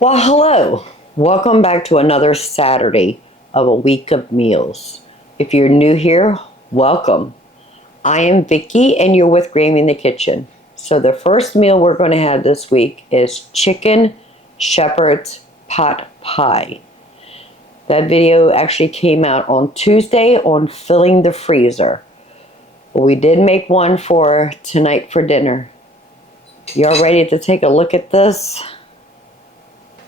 Well, hello. Welcome back to another Saturday of a week of meals. If you're new here, welcome. I am Vicki and you're with Grammy in the Kitchen. So the first meal we're going to have this week is chicken shepherd's pot pie. That video actually came out on Tuesday on filling the freezer. We did make one for tonight for dinner. Y'all ready to take a look at this?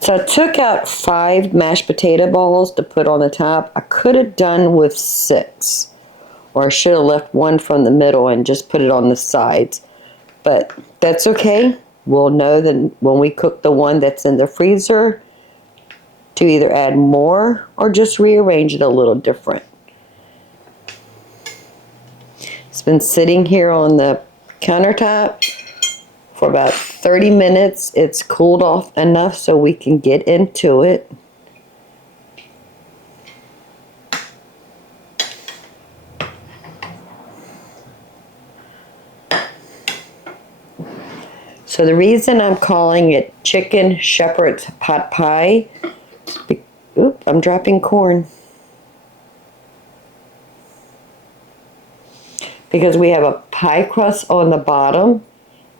So I took out 5 mashed potato balls to put on the top. I could have done with 6, or I should have left one from the middle and just put it on the sides. But that's okay. We'll know that when we cook the one that's in the freezer to either add more or just rearrange it a little different. It's been sitting here on the countertop for about 30 minutes. It's cooled off enough so we can get into it. So the reason I'm calling it chicken shepherd's pot pie, oop, I'm dropping corn. Because we have a pie crust on the bottom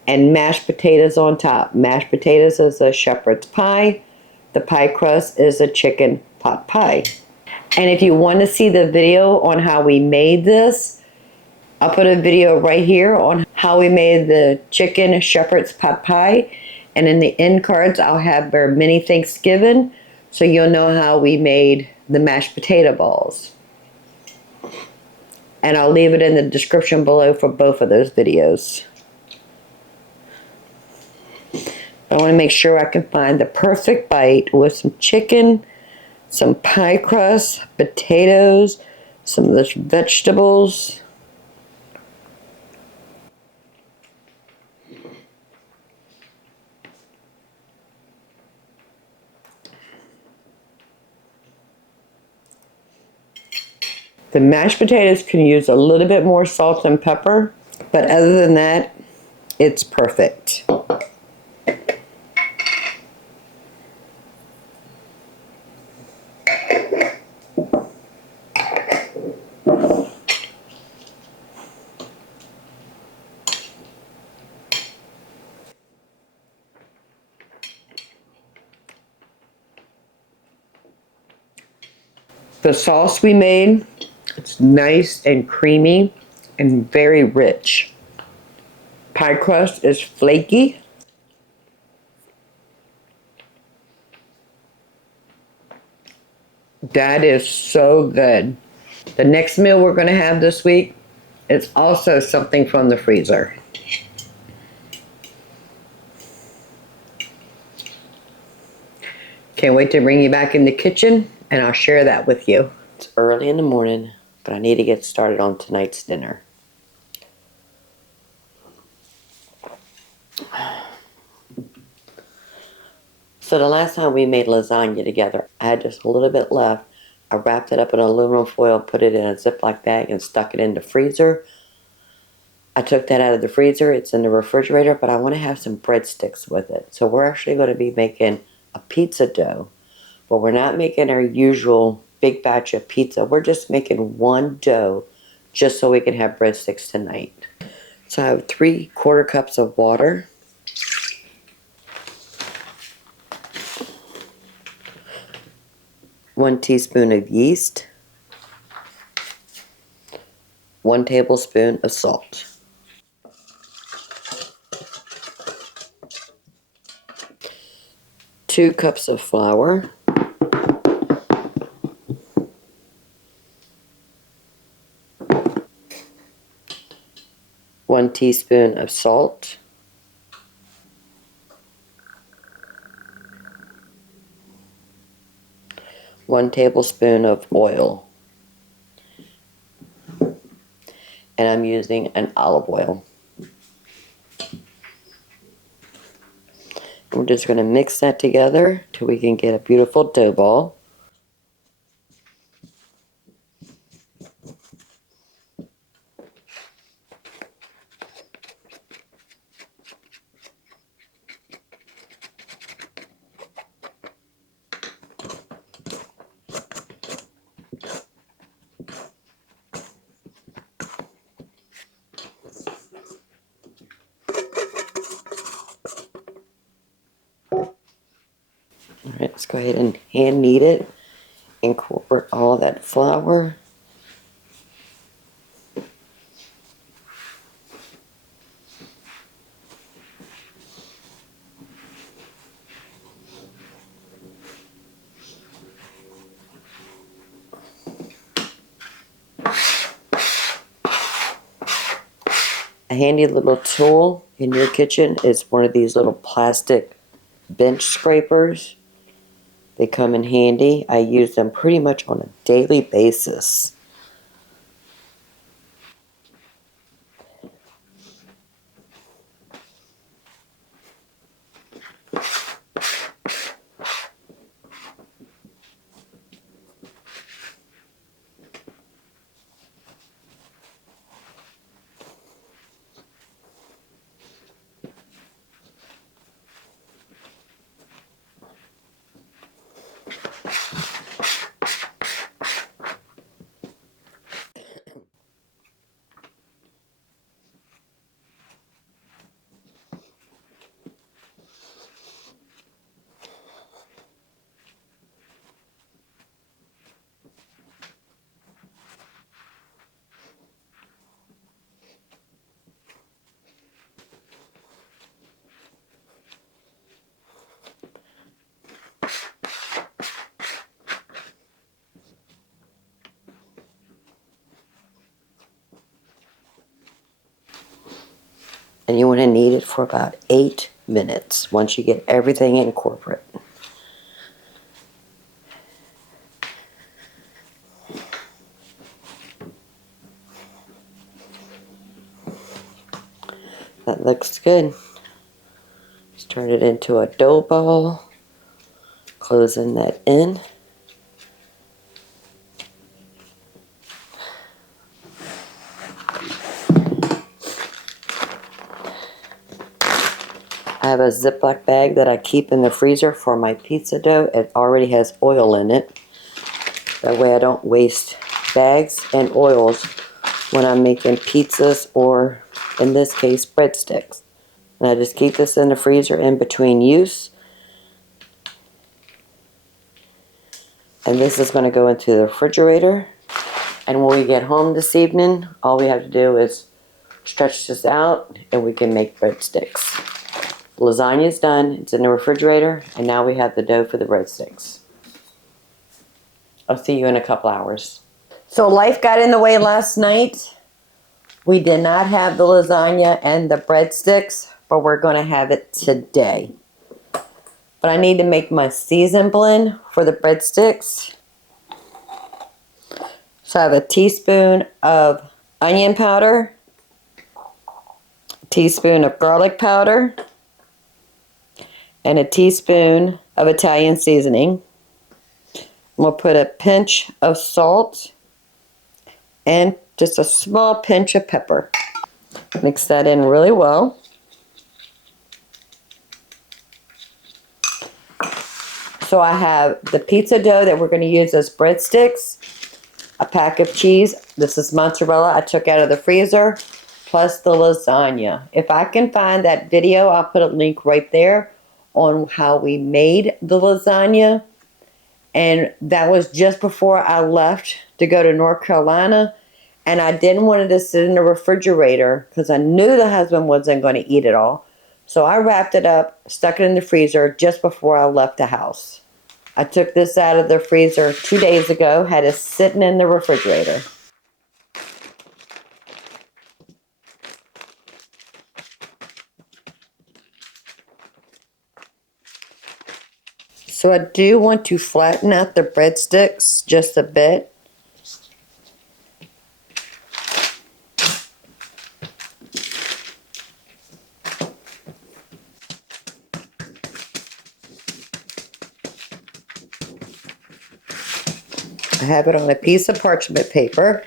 and mashed potatoes on top. Mashed potatoes is a shepherd's pie. The pie crust is a chicken pot pie. And if you want to see the video on how we made this, I'll put a video right here on how we made the chicken shepherd's pot pie. And in the end cards, I'll have our mini Thanksgiving, so you'll know how we made the mashed potato balls. And I'll leave it in the description below for both of those videos. I want to make sure I can find the perfect bite with some chicken, some pie crust, potatoes, some of those vegetables. The mashed potatoes can use a little bit more salt and pepper, but other than that, it's perfect. The sauce we made, it's nice and creamy and very rich. Pie crust is flaky. That is so good. The next meal we're going to have this week is also something from the freezer. Can't wait to bring you back in the kitchen and I'll share that with you. It's early in the morning, but I need to get started on tonight's dinner. So the last time we made lasagna together, I had just a little bit left. I wrapped it up in aluminum foil, put it in a Ziploc bag, and stuck it in the freezer. I took that out of the freezer. It's in the refrigerator, but I want to have some breadsticks with it. So we're actually going to be making a pizza dough. But we're not making our usual big batch of pizza. We're just making one dough just so we can have breadsticks tonight. So I have 3/4 cups of water. 1 teaspoon of yeast. 1 tablespoon of salt. 2 cups of flour. 1 teaspoon of salt. 1 tablespoon of oil. And I'm using an olive oil. We're just going to mix that together till we can get a beautiful dough ball. All right, let's go ahead and hand knead it. Incorporate all that flour. A handy little tool in your kitchen is one of these little plastic bench scrapers. They come in handy. I use them pretty much on a daily basis. And you want to knead it for about 8 minutes once you get everything incorporate. That looks good. Just turn it into a dough ball, closing that in. I have a Ziploc bag that I keep in the freezer for my pizza dough. It already has oil in it. That way I don't waste bags and oils when I'm making pizzas or, in this case, breadsticks. And I just keep this in the freezer in between use. And this is going to go into the refrigerator. And when we get home this evening, all we have to do is stretch this out and we can make breadsticks. Lasagna is done. It's in the refrigerator. And now we have the dough for the breadsticks. I'll see you in a couple hours. So life got in the way last night. We did not have the lasagna and the breadsticks, but we're going to have it today. But I need to make my season blend for the breadsticks. So I have a teaspoon of onion powder, a teaspoon of garlic powder, and a teaspoon of Italian seasoning. We'll put a pinch of salt and just a small pinch of pepper. Mix that in really well. So I have the pizza dough that we're going to use as breadsticks, a pack of cheese. This is mozzarella I took out of the freezer, plus the lasagna. If I can find that video, I'll put a link right there on how we made the lasagna. And that was just before I left to go to North Carolina. And I didn't want it to sit in the refrigerator because I knew the husband wasn't going to eat it all. So I wrapped it up, stuck it in the freezer just before I left the house. I took this out of the freezer 2 days ago, had it sitting in the refrigerator. So I do want to flatten out the breadsticks just a bit. I have it on a piece of parchment paper.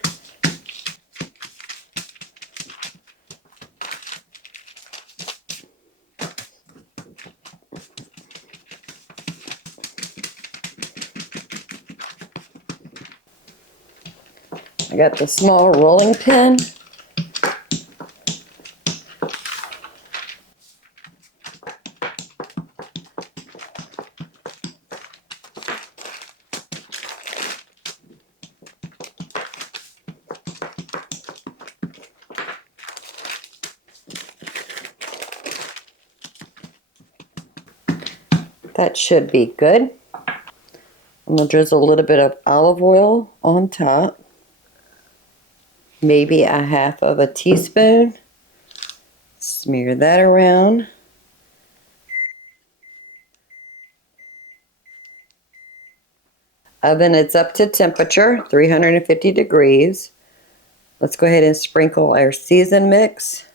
I got the small rolling pin. That should be good. I'm going to drizzle a little bit of olive oil on top. Maybe a half of a teaspoon. Smear that around. Oven is up to temperature, 350 degrees. Let's go ahead and sprinkle our season mix.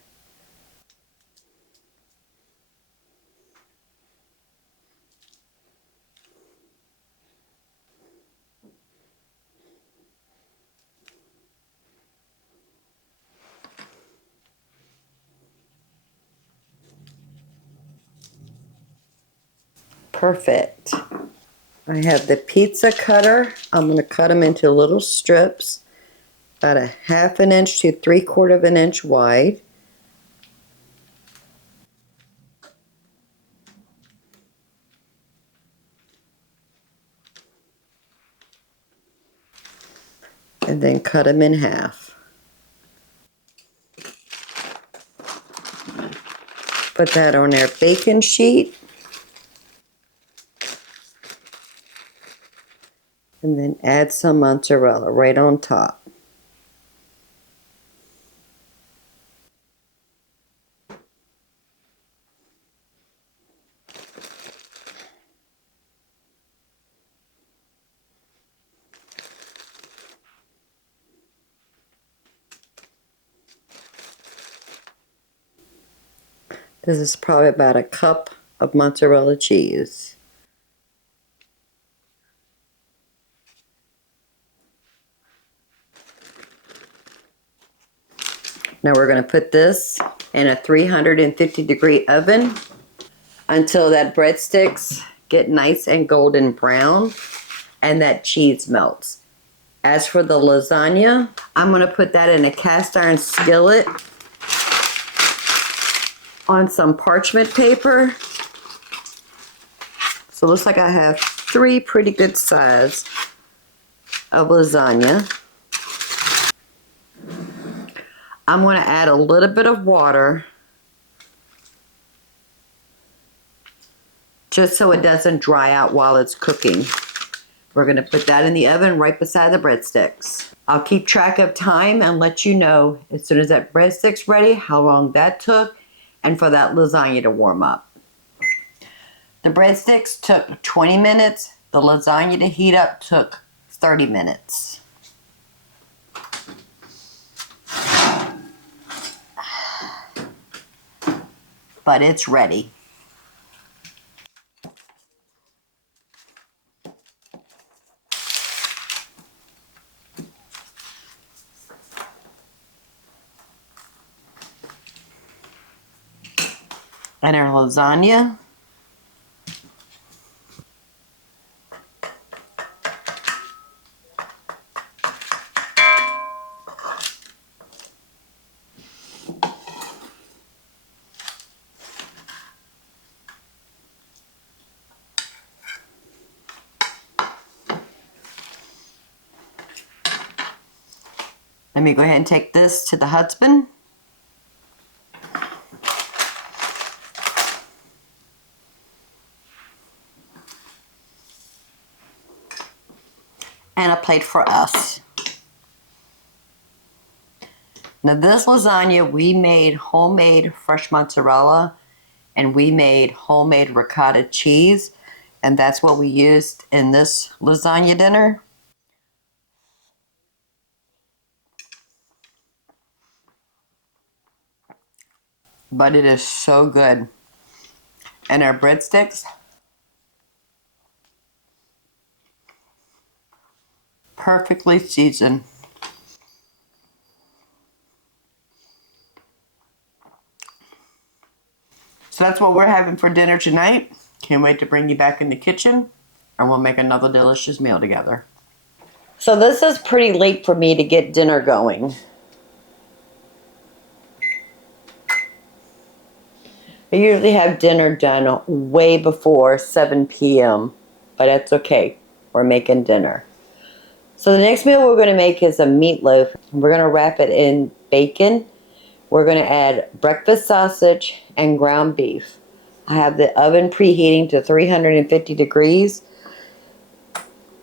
Perfect. I have the pizza cutter. I'm going to cut them into little strips, about a 1/2 inch to 3/4 of an inch wide. And then cut them in half. Put that on our baking sheet. And then add some mozzarella right on top. This is probably about a cup of mozzarella cheese. Now we're going to put this in a 350-degree oven until that breadsticks get nice and golden brown and that cheese melts. As for the lasagna, I'm going to put that in a cast iron skillet on some parchment paper. So it looks like I have 3 pretty good sides of lasagna. I'm going to add a little bit of water just so it doesn't dry out while it's cooking. We're going to put that in the oven right beside the breadsticks. I'll keep track of time and let you know as soon as that breadstick's ready how long that took and for that lasagna to warm up. The breadsticks took 20 minutes. The lasagna to heat up took 30 minutes. But it's ready. And our lasagna. Let me go ahead and take this to the husband. And a plate for us. Now this lasagna, we made homemade fresh mozzarella and we made homemade ricotta cheese, and that's what we used in this lasagna dinner. But it is so good. And our breadsticks, perfectly seasoned. So that's what we're having for dinner tonight. Can't wait to bring you back in the kitchen and we'll make another delicious meal together. So this is pretty late for me to get dinner going. I usually have dinner done way before 7 p.m., but that's okay. We're making dinner. So the next meal we're going to make is a meatloaf. We're going to wrap it in bacon. We're going to add breakfast sausage and ground beef. I have the oven preheating to 350 degrees.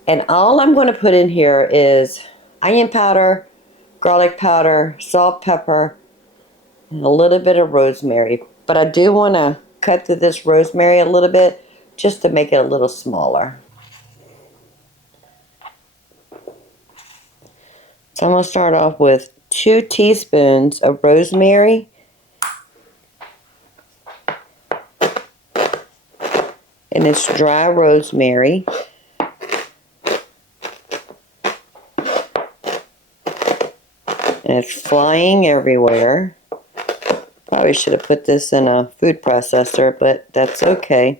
And all I'm going to put in here is onion powder, garlic powder, salt, pepper, and a little bit of rosemary. But I do want to cut through this rosemary a little bit just to make it a little smaller. So I'm going to start off with 2 teaspoons of rosemary. And it's dry rosemary. And it's flying everywhere. Probably should have put this in a food processor, but that's okay.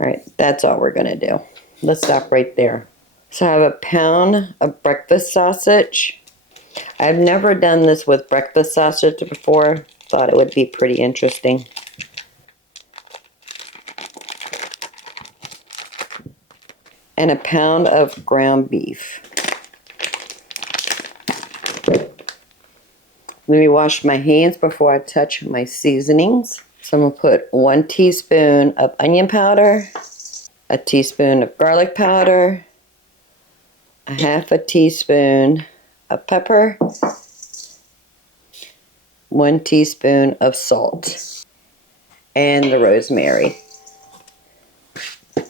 Alright, that's all we're going to do. Let's stop right there. So I have a pound of breakfast sausage. I've never done this with breakfast sausage before. Thought it would be pretty interesting. And a pound of ground beef. Let me wash my hands before I touch my seasonings. So I'm going to put 1 teaspoon of onion powder, a teaspoon of garlic powder, a half a teaspoon of pepper, 1 teaspoon of salt, and the rosemary. I'm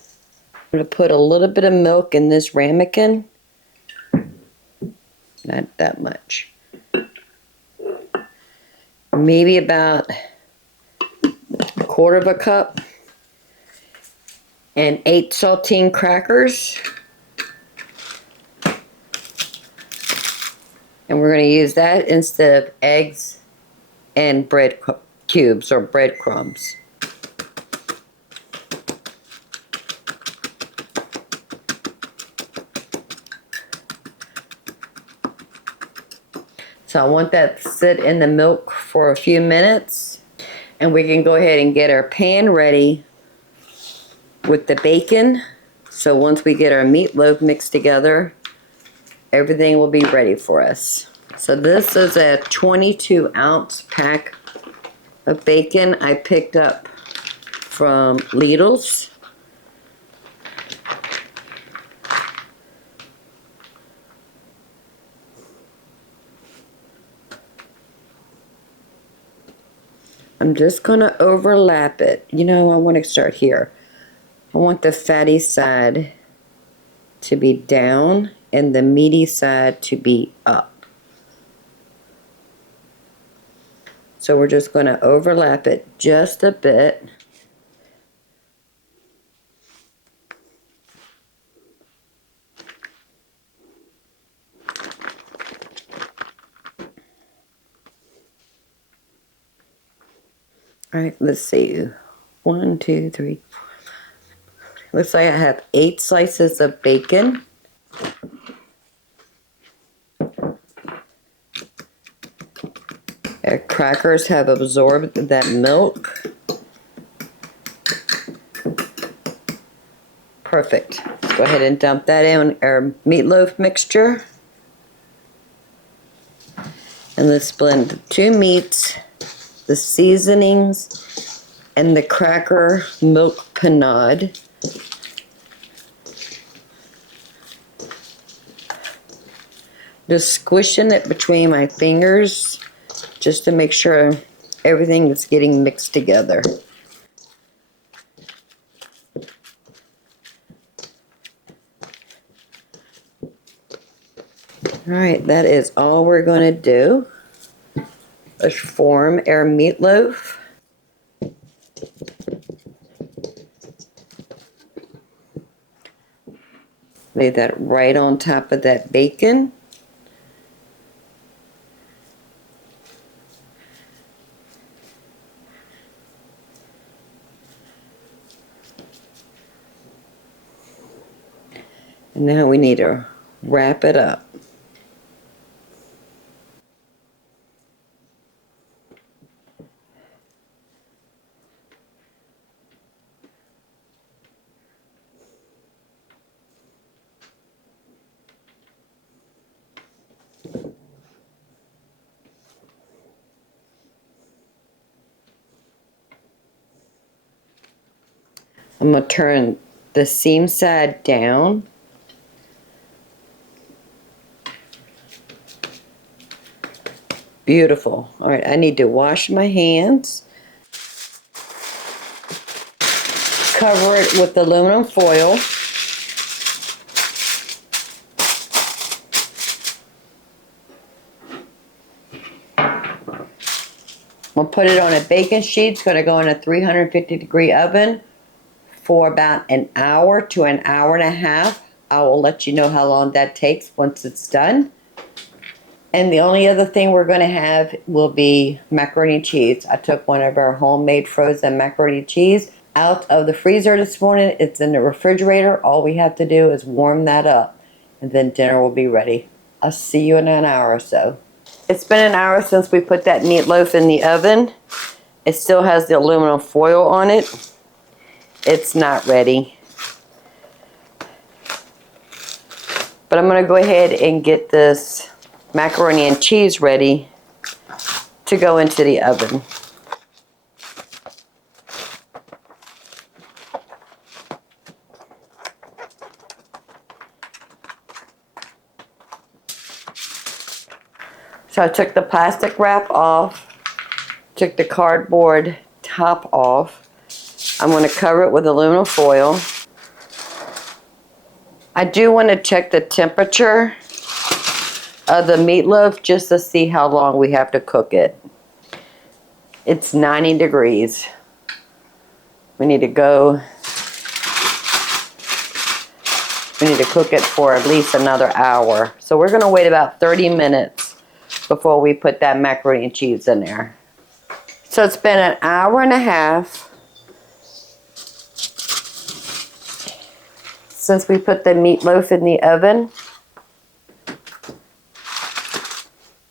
going to put a little bit of milk in this ramekin. Not that much. Maybe about a quarter of a cup. And 8 saltine crackers. And we're going to use that instead of eggs and bread cubes or breadcrumbs. So I want that to sit in the milk for a few minutes. And we can go ahead and get our pan ready with the bacon. So once we get our meatloaf mixed together, everything will be ready for us. So this is a 22-ounce pack of bacon I picked up from Lidl's. I'm just going to overlap it. You know, I want to start here. I want the fatty side to be down and the meaty side to be up. So we're just going to overlap it just a bit. All right, let's see. 1, 2, 3, 4. Looks like I have 8 slices of bacon. Our crackers have absorbed that milk. Perfect. Let's go ahead and dump that in our meatloaf mixture. And let's blend the 2 meats, the seasonings, and the cracker milk panade. Just squishing it between my fingers just to make sure everything is getting mixed together. Alright, that is all we're going to do. Let's form our meatloaf. Lay that right on top of that bacon. And now we need to wrap it up. I'm going to turn the seam side down. Beautiful. All right, I need to wash my hands. Cover it with aluminum foil. We'll put it on a baking sheet. It's going to go in a 350-degree oven for about an hour to an hour and a half. I will let you know how long that takes once it's done. And the only other thing we're going to have will be macaroni and cheese. I took one of our homemade frozen macaroni and cheese out of the freezer this morning. It's in the refrigerator. All we have to do is warm that up, and then dinner will be ready. I'll see you in an hour or so. It's been an hour since we put that meatloaf in the oven. It still has the aluminum foil on it. It's not ready. But I'm going to go ahead and get this macaroni and cheese ready to go into the oven. So I took the plastic wrap off, took the cardboard top off. I'm going to cover it with aluminum foil. I do want to check the temperature of the meatloaf just to see how long we have to cook it. It's 90 degrees. We need to cook it for at least another hour. So we're going to wait about 30 minutes before we put that macaroni and cheese in there. So it's been an hour and a half since we put the meatloaf in the oven.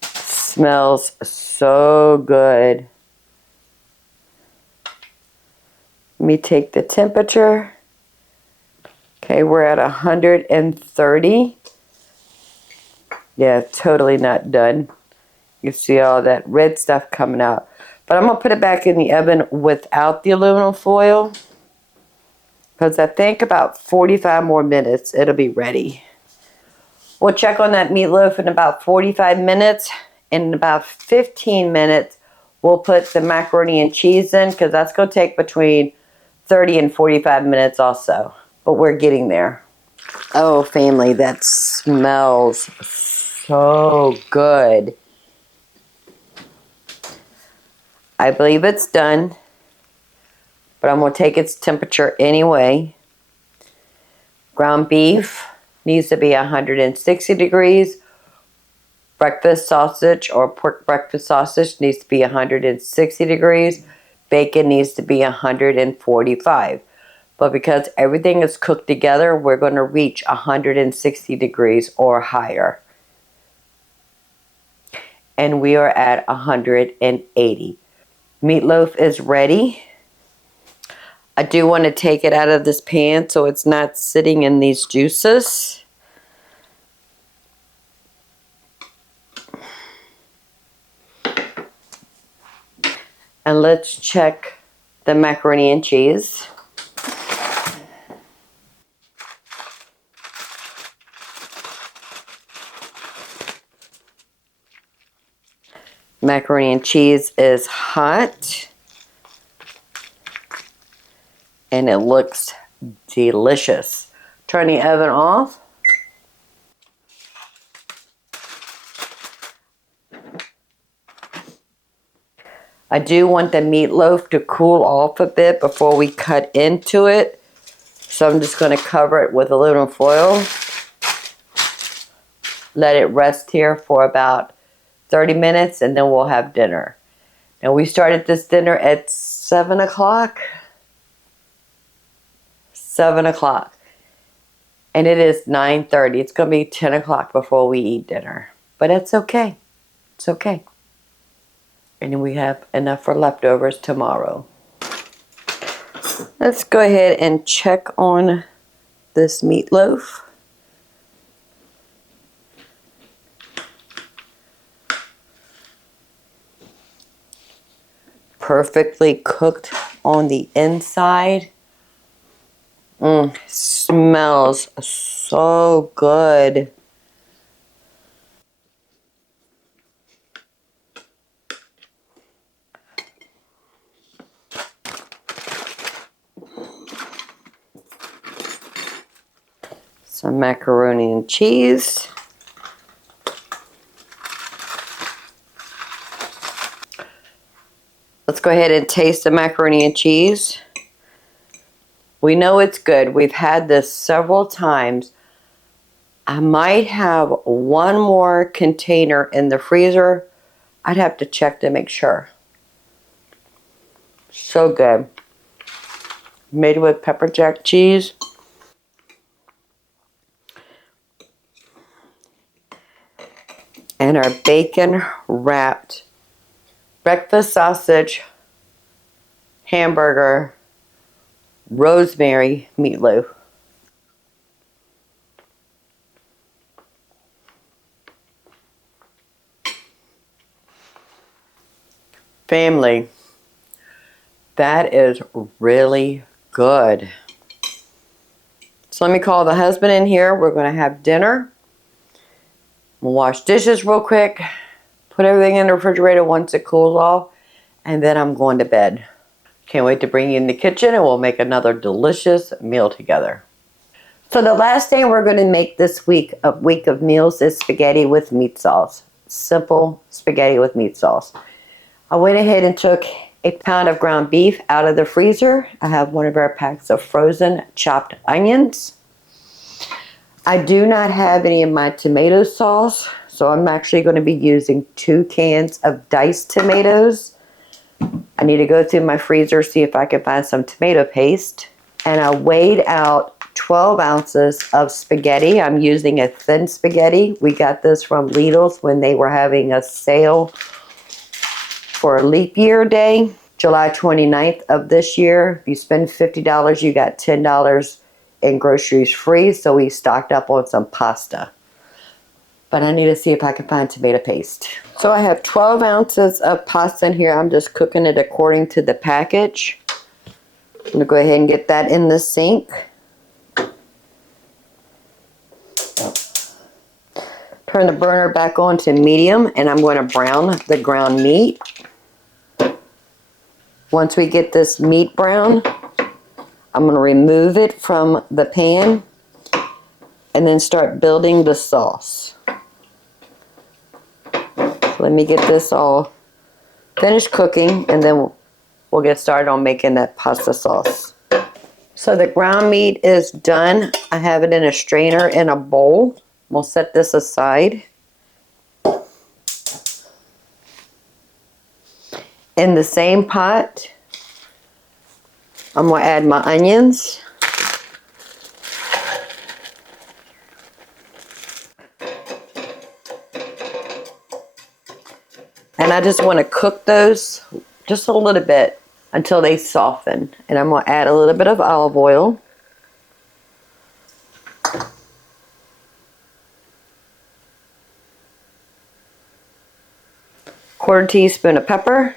Smells so good. Let me take the temperature. Okay, we're at 130. Yeah, totally not done. You see all that red stuff coming out. But I'm going to put it back in the oven without the aluminum foil, because I think about 45 more minutes it'll be ready. We'll check on that meatloaf in about 45 minutes. In about 15 minutes, we'll put the macaroni and cheese in, because that's going to take between 30 and 45 minutes also. But we're getting there. Oh, family, that smells so good. I believe it's done, but I'm going to take its temperature anyway. Ground beef needs to be 160 degrees. Breakfast sausage or pork breakfast sausage needs to be 160 degrees. Bacon needs to be 145. But because everything is cooked together, we're going to reach 160 degrees or higher. And we are at 180. Meatloaf is ready. I do want to take it out of this pan so it's not sitting in these juices. And let's check the macaroni and cheese. Macaroni and cheese is hot. And it looks delicious. Turn the oven off. I do want the meatloaf to cool off a bit before we cut into it. So I'm just going to cover it with aluminum foil. Let it rest here for about 30 minutes and then we'll have dinner. Now we started this dinner at 7 o'clock. 7 o'clock. And it is 9:30. It's going to be 10 o'clock before we eat dinner. But it's okay. It's okay. And we have enough for leftovers tomorrow. Let's go ahead and check on this meatloaf. Perfectly cooked on the inside. Smells so good. Some macaroni and cheese. Let's go ahead and taste the macaroni and cheese. We know it's good. We've had this several times. I might have one more container in the freezer. I'd have to check to make sure. So good. Made with pepper jack cheese. And our bacon wrapped breakfast sausage, hamburger, rosemary meatloaf. Family, that is really good. So let me call the husband in here. We're going to have dinner. We'll wash dishes real quick, put everything in the refrigerator once it cools off, and then I'm going to bed. Can't wait to bring you in the kitchen and we'll make another delicious meal together. So the last thing we're going to make this week of meals is spaghetti with meat sauce. Simple spaghetti with meat sauce. I went ahead and took a pound of ground beef out of the freezer. I have one of our packs of frozen chopped onions. I do not have any of my tomato sauce, so I'm actually going to be using 2 cans of diced tomatoes. I need to go through my freezer, see if I can find some tomato paste. And I weighed out 12 ounces of spaghetti. I'm using a thin spaghetti. We got this from Lidl's when they were having a sale for a leap year day, July 29th of this year. If you spend $50, you got $10 in groceries free, so we stocked up on some pasta. But I need to see if I can find tomato paste. So I have 12 ounces of pasta in here. I'm just cooking it according to the package. I'm gonna go ahead and get that in the sink. Turn the burner back on to medium, and I'm going to brown the ground meat. Once we get this meat brown, I'm going to remove it from the pan and then start building the sauce. So let me get this all finished cooking and then we'll get started on making that pasta sauce. So the ground meat is done. I have it in a strainer in a bowl. We'll set this aside. In the same pot, I'm going to add my onions. And I just want to cook those just a little bit until they soften. And I'm going to add a little bit of olive oil. Quarter teaspoon of pepper.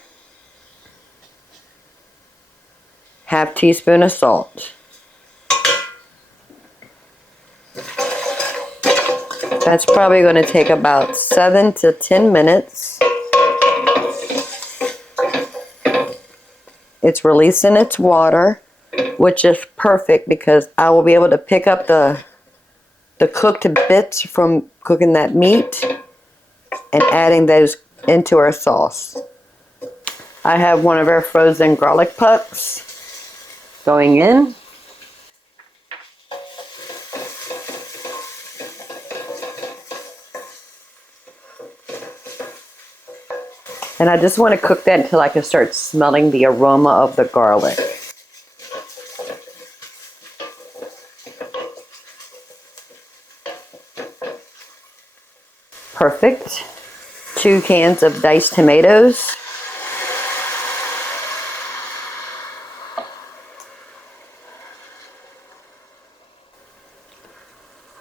Half teaspoon of salt. That's probably going to take about 7 to 10 minutes. It's releasing its water, which is perfect because I will be able to pick up the cooked bits from cooking that meat and adding those into our sauce. I have one of our frozen garlic pucks going in. And I just want to cook that until I can start smelling the aroma of the garlic. Perfect. 2 cans of diced tomatoes.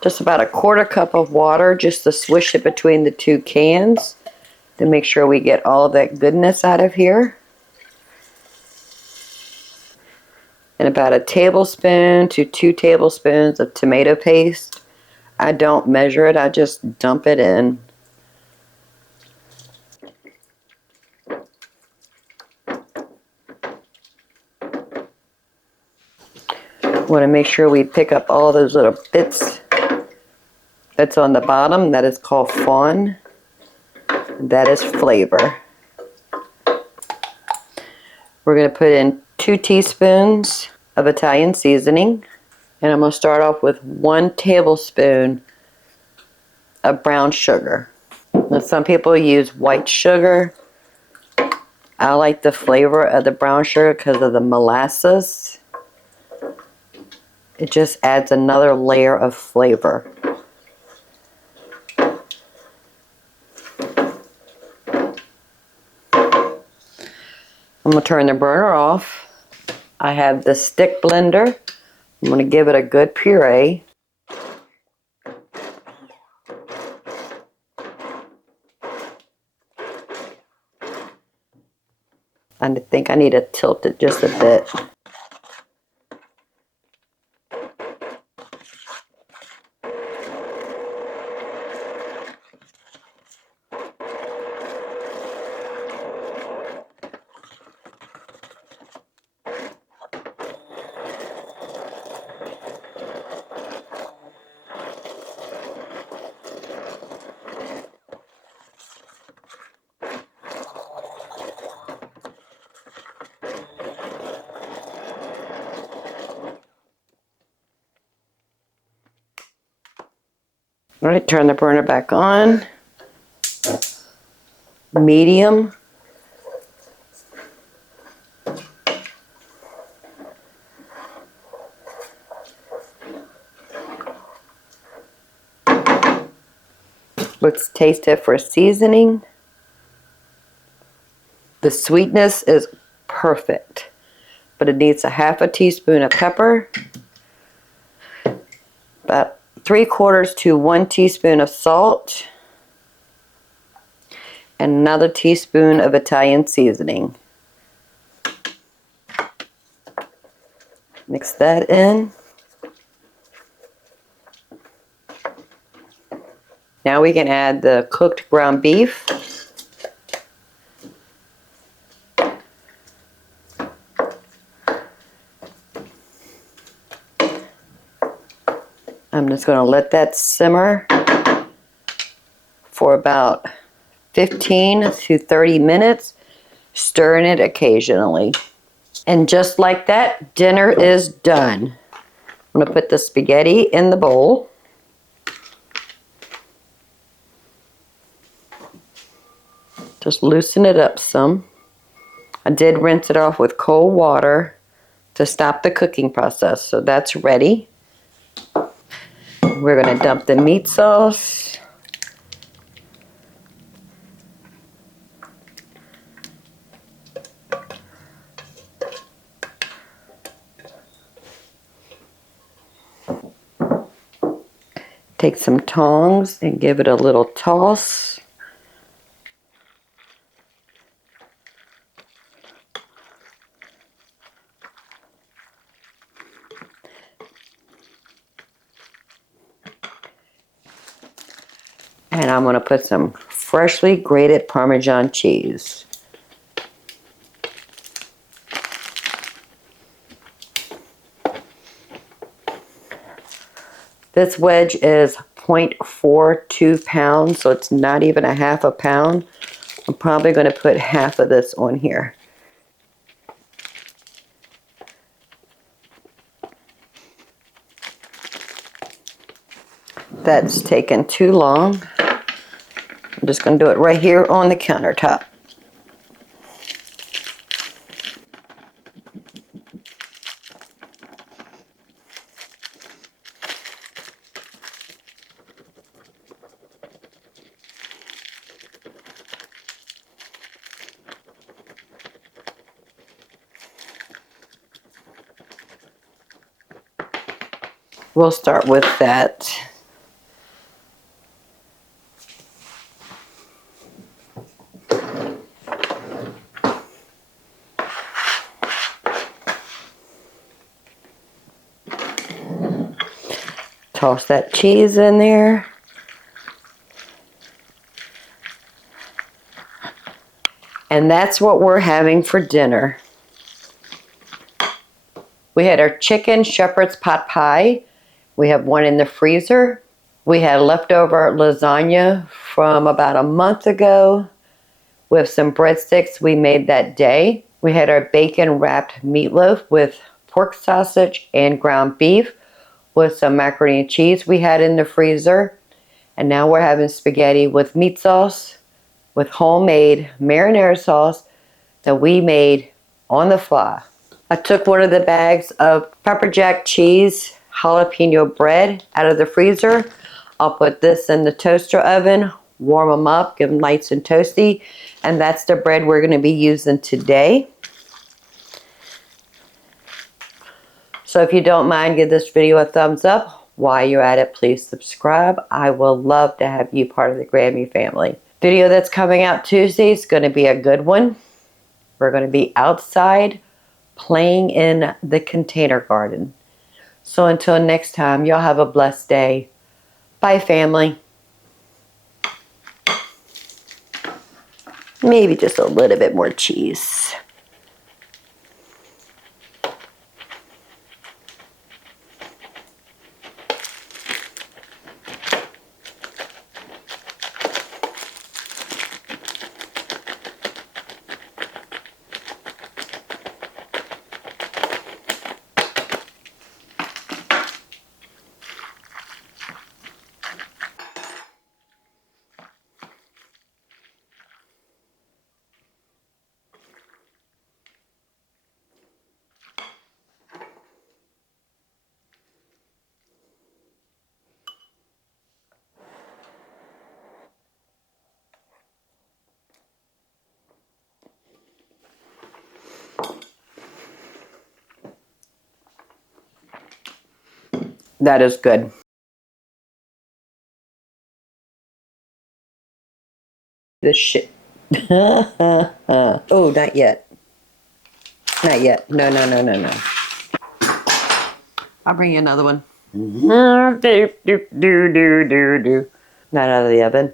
Just about a quarter cup of water just to swish it between the 2 cans to make sure we get all of that goodness out of here. and about a tablespoon to 2 tablespoons of tomato paste. I don't measure it, I just dump it in. Want to make sure we pick up all those little bits that's on the bottom. That is called fond. That is flavor. We're going to put in 2 teaspoons of Italian seasoning. And I'm going to start off with 1 tablespoon of brown sugar. Now, some people use white sugar. I like the flavor of the brown sugar because of the molasses. It just adds another layer of flavor. I'm going to turn the burner off. I have the stick blender. I'm going to give it a good puree. I think I need to tilt it just a bit. All right, turn the burner back on. Medium. Let's taste it for seasoning. The sweetness is perfect, but it needs a half a teaspoon of pepper, about 3/4 to 1 teaspoon of salt, and another teaspoon of Italian seasoning. Mix that in. Now we can add the cooked ground beef. I'm just going to let that simmer for about 15 to 30 minutes, stirring it occasionally. And just like that, dinner is done. I'm going to put the spaghetti in the bowl. Just loosen it up some. I did rinse it off with cold water to stop the cooking process, so that's ready. We're going to dump the meat sauce. Take some tongs and give it a little toss. And I'm going to put some freshly grated Parmesan cheese. This wedge is 0.42 pounds, so it's not even a half a pound. I'm probably going to put half of this on here. That's taken too long. I'm just going to do it right here on the countertop. We'll start with that. Toss that cheese in there. And that's what we're having for dinner. We had our chicken shepherd's pot pie. We have one in the freezer. We had leftover lasagna from about a month ago with some breadsticks we made that day. We had our bacon wrapped meatloaf with pork sausage and ground beef with some macaroni and cheese we had in the freezer. And now we're having spaghetti with meat sauce with homemade marinara sauce that we made on the fly. I took one of the bags of pepper jack cheese jalapeno bread out of the freezer. I'll put this in the toaster oven, warm them up, give them nice and toasty, and that's the bread we're going to be using today. So if you don't mind, give this video a thumbs up. While you're at it, please subscribe. I will love to have you part of the Grammy family. Video that's coming out Tuesday is going to be a good one. We're going to be outside playing in the container garden. So until next time, y'all have a blessed day. Bye, family. Maybe just a little bit more cheese. That is good. This shit. Oh, not yet. Not yet. No, no, no, no, no. I'll bring you another one. Not out of the oven.